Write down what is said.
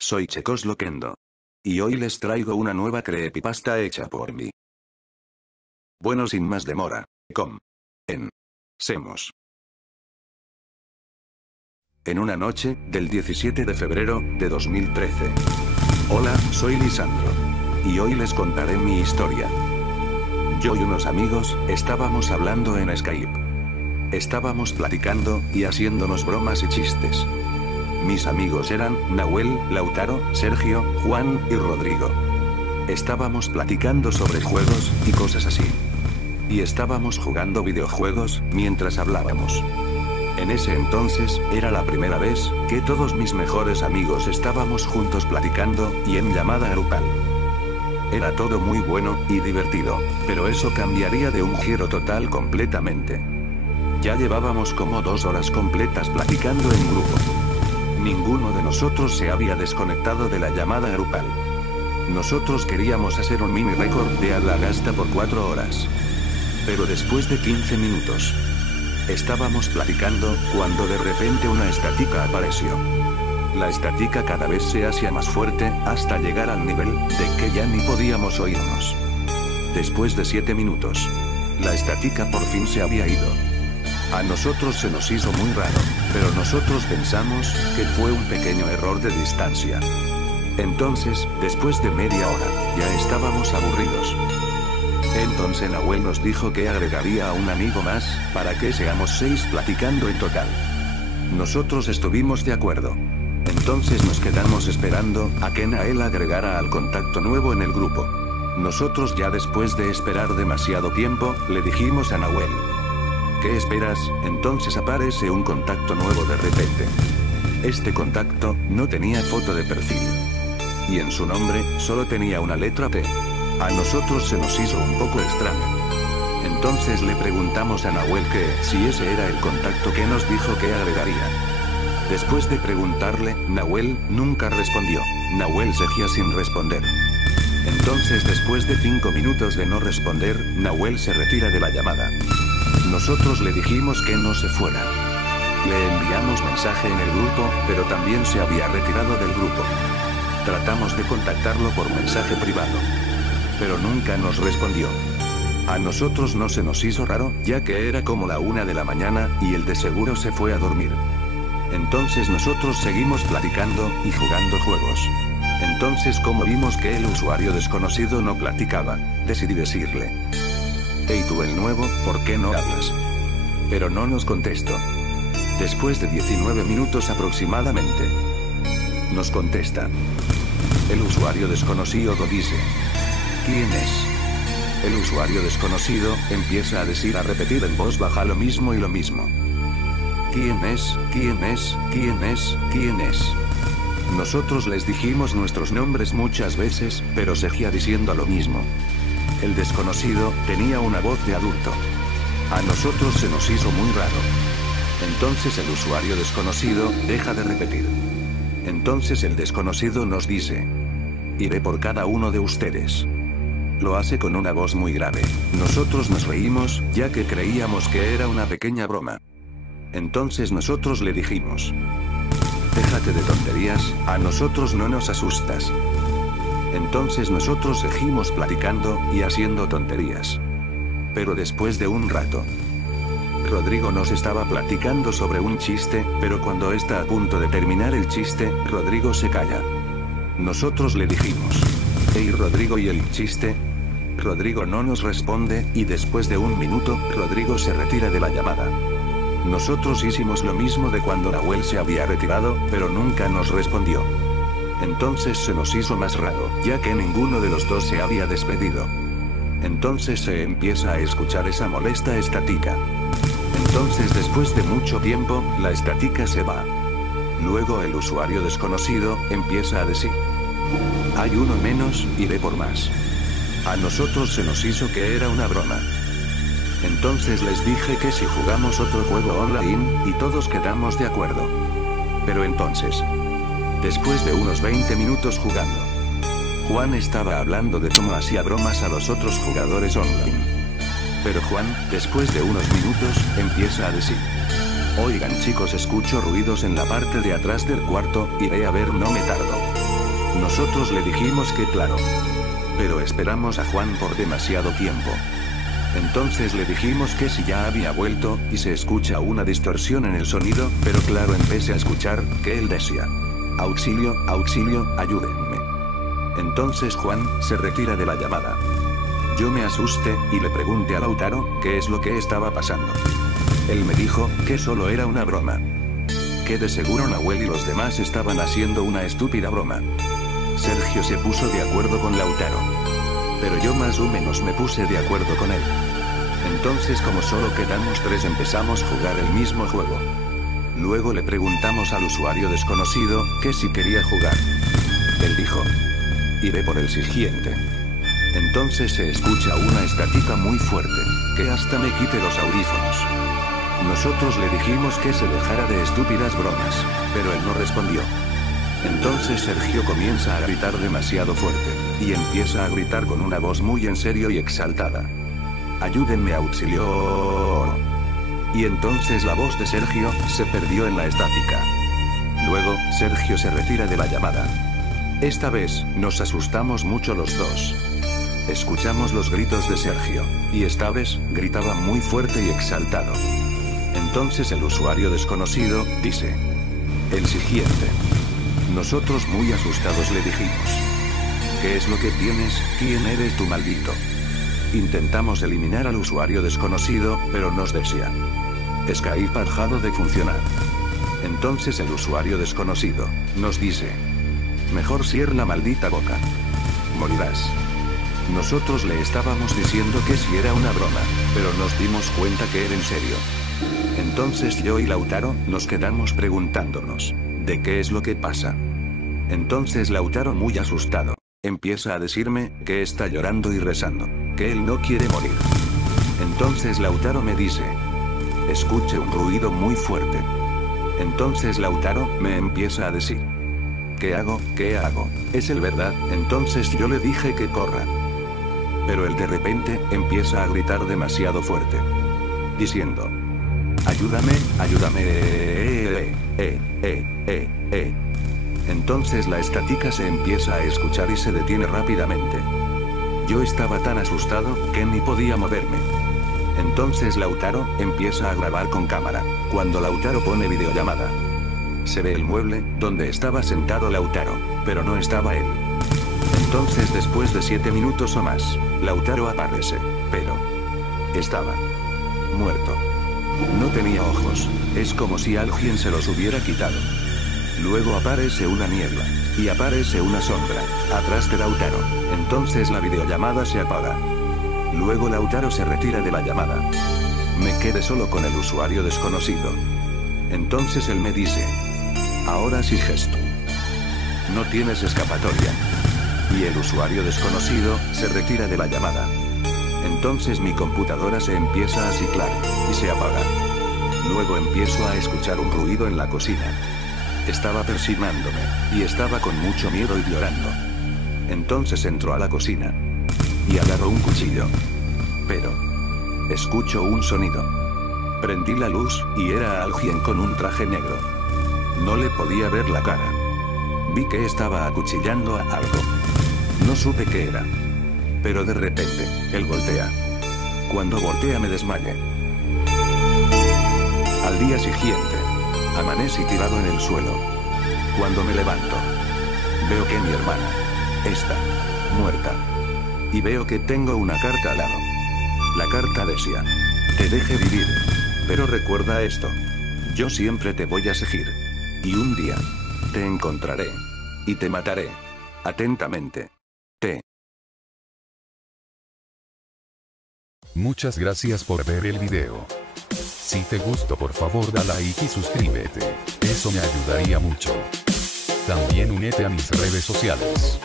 soy Checos Loquendo. Y hoy les traigo una nueva creepypasta hecha por mí. Bueno, sin más demora, comencemos. En una noche, del 17 de febrero, de 2013. Hola, soy Lisandro. Y hoy les contaré mi historia. Yo y unos amigos, estábamos hablando en Skype. Estábamos platicando, y haciéndonos bromas y chistes. Mis amigos eran, Nahuel, Lautaro, Sergio, Juan, y Rodrigo. Estábamos platicando sobre juegos, y cosas así. Y estábamos jugando videojuegos, mientras hablábamos. En ese entonces, era la primera vez, que todos mis mejores amigos estábamos juntos platicando, y en llamada grupal. Era todo muy bueno, y divertido, pero eso cambiaría de un giro total completamente. Ya llevábamos como 2 horas completas platicando en grupo. Ninguno de nosotros se había desconectado de la llamada grupal. Nosotros queríamos hacer un mini récord de habla gasta por 4 horas. Pero después de 15 minutos, estábamos platicando, cuando de repente una estática apareció. La estática cada vez se hacía más fuerte, hasta llegar al nivel, de que ya ni podíamos oírnos. Después de 7 minutos, la estática por fin se había ido. A nosotros se nos hizo muy raro, pero nosotros pensamos, que fue un pequeño error de distancia. Entonces, después de media hora, ya estábamos aburridos. Entonces Nahuel nos dijo que agregaría a un amigo más, para que seamos 6 platicando en total. Nosotros estuvimos de acuerdo. Entonces nos quedamos esperando, a que Nael agregara al contacto nuevo en el grupo. Nosotros ya después de esperar demasiado tiempo, le dijimos a Nahuel: ¿qué esperas? Entonces aparece un contacto nuevo de repente. Este contacto, no tenía foto de perfil. Y en su nombre, solo tenía una letra P. A nosotros se nos hizo un poco extraño. Entonces le preguntamos a Nahuel que, si ese era el contacto que nos dijo que agregaría. Después de preguntarle, Nahuel, nunca respondió. Nahuel seguía sin responder. Entonces después de 5 minutos de no responder, Nahuel se retira de la llamada. Nosotros le dijimos que no se fuera. Le enviamos mensaje en el grupo, pero también se había retirado del grupo. Tratamos de contactarlo por mensaje privado, pero nunca nos respondió. A nosotros no se nos hizo raro, ya que era como la 1 de la mañana, y él de seguro se fue a dormir. Entonces nosotros seguimos platicando, y jugando juegos. Entonces, como vimos que el usuario desconocido no platicaba, decidí decirle: hey tú el nuevo, ¿por qué no hablas? Pero no nos contestó. Después de 19 minutos aproximadamente, nos contesta. El usuario desconocido dice: ¿quién es? El usuario desconocido empieza a repetir en voz baja lo mismo y lo mismo. ¿Quién es? ¿Quién es? ¿Quién es? ¿Quién es? Nosotros les dijimos nuestros nombres muchas veces, pero seguía diciendo lo mismo. El desconocido tenía una voz de adulto. A nosotros se nos hizo muy raro. Entonces el usuario desconocido deja de repetir. Entonces el desconocido nos dice: iré por cada uno de ustedes. Lo hace con una voz muy grave. Nosotros nos reímos, ya que creíamos que era una pequeña broma. Entonces nosotros le dijimos: déjate de tonterías, a nosotros no nos asustas. Entonces nosotros seguimos platicando, y haciendo tonterías. Pero después de un rato, Rodrigo nos estaba platicando sobre un chiste, pero cuando está a punto de terminar el chiste, Rodrigo se calla. Nosotros le dijimos: hey Rodrigo, ¿y el chiste? Rodrigo no nos responde, y después de 1 minuto, Rodrigo se retira de la llamada. Nosotros hicimos lo mismo de cuando Nahuel se había retirado, pero nunca nos respondió. Entonces se nos hizo más raro, ya que ninguno de los dos se había despedido. Entonces se empieza a escuchar esa molesta estática. Entonces después de mucho tiempo, la estática se va. Luego el usuario desconocido empieza a decir: hay uno menos, iré por más. A nosotros se nos hizo que era una broma. Entonces les dije que si jugamos otro juego online, y todos quedamos de acuerdo. Pero entonces, después de unos 20 minutos jugando, Juan estaba hablando de cómo hacía bromas a los otros jugadores online. Pero Juan, después de unos minutos, empieza a decir: oigan chicos, escucho ruidos en la parte de atrás del cuarto, iré a ver, no me tardo. Nosotros le dijimos que claro. Pero esperamos a Juan por demasiado tiempo. Entonces le dijimos que si ya había vuelto, y se escucha una distorsión en el sonido, pero claro empecé a escuchar, que él decía: auxilio, auxilio, ayúdenme. Entonces Juan, se retira de la llamada. Yo me asusté, y le pregunté a Lautaro, qué es lo que estaba pasando. Él me dijo, que solo era una broma. Que de seguro Nahuel y los demás estaban haciendo una estúpida broma. Sergio se puso de acuerdo con Lautaro. Pero yo más o menos me puse de acuerdo con él. Entonces como solo quedamos 3 empezamos a jugar el mismo juego. Luego le preguntamos al usuario desconocido, que si quería jugar. Él dijo: iré por el siguiente. Entonces se escucha una estática muy fuerte, que hasta me quité los audífonos. Nosotros le dijimos que se dejara de estúpidas bromas, pero él no respondió. Entonces Sergio comienza a gritar demasiado fuerte, y empieza a gritar con una voz muy en serio y exaltada: ayúdenme, auxilio. Y entonces la voz de Sergio se perdió en la estática. Luego, Sergio se retira de la llamada. Esta vez, nos asustamos mucho los dos. Escuchamos los gritos de Sergio, y esta vez, gritaba muy fuerte y exaltado. Entonces el usuario desconocido, dice: el siguiente. Nosotros muy asustados le dijimos: ¿qué es lo que tienes? ¿Quién eres tú, maldito? Intentamos eliminar al usuario desconocido, pero nos decía: Skype ha dejado de funcionar. Entonces el usuario desconocido nos dice: mejor cierra la maldita boca. Morirás. Nosotros le estábamos diciendo que si era una broma, pero nos dimos cuenta que era en serio. Entonces yo y Lautaro nos quedamos preguntándonos: ¿de qué es lo que pasa? Entonces Lautaro, muy asustado, empieza a decirme que está llorando y rezando, que él no quiere morir. Entonces Lautaro me dice: escuché un ruido muy fuerte. Entonces Lautaro me empieza a decir: ¿qué hago? ¿Qué hago? ¿Es el verdad? Entonces yo le dije que corra. Pero él de repente empieza a gritar demasiado fuerte, diciendo: ayúdame, ayúdame. Entonces la estática se empieza a escuchar y se detiene rápidamente. Yo estaba tan asustado, que ni podía moverme. Entonces Lautaro empieza a grabar con cámara. Cuando Lautaro pone videollamada, se ve el mueble, donde estaba sentado Lautaro, pero no estaba él. Entonces después de 7 minutos o más, Lautaro aparece, pero estaba muerto. No tenía ojos, es como si alguien se los hubiera quitado. Luego aparece una niebla, y aparece una sombra, atrás de Lautaro. Entonces la videollamada se apaga. Luego Lautaro se retira de la llamada. Me quedé solo con el usuario desconocido. Entonces él me dice: ahora sí, gesto. No tienes escapatoria. Y el usuario desconocido se retira de la llamada. Entonces mi computadora se empieza a ciclar, y se apaga. Luego empiezo a escuchar un ruido en la cocina. Estaba persignándome, y estaba con mucho miedo y llorando. Entonces entró a la cocina, y agarró un cuchillo. Pero escucho un sonido. Prendí la luz, y era alguien con un traje negro. No le podía ver la cara. Vi que estaba acuchillando a algo. No supe qué era. Pero de repente, él voltea. Cuando voltea me desmayé. Al día siguiente, amanecí tirado en el suelo. Cuando me levanto, veo que mi hermana está muerta. Y veo que tengo una carta al lado. La carta decía: te deje vivir. Pero recuerda esto. Yo siempre te voy a seguir. Y un día, te encontraré. Y te mataré. Atentamente. T. Muchas gracias por ver el video. Si te gustó, por favor da like y suscríbete. Eso me ayudaría mucho. También únete a mis redes sociales.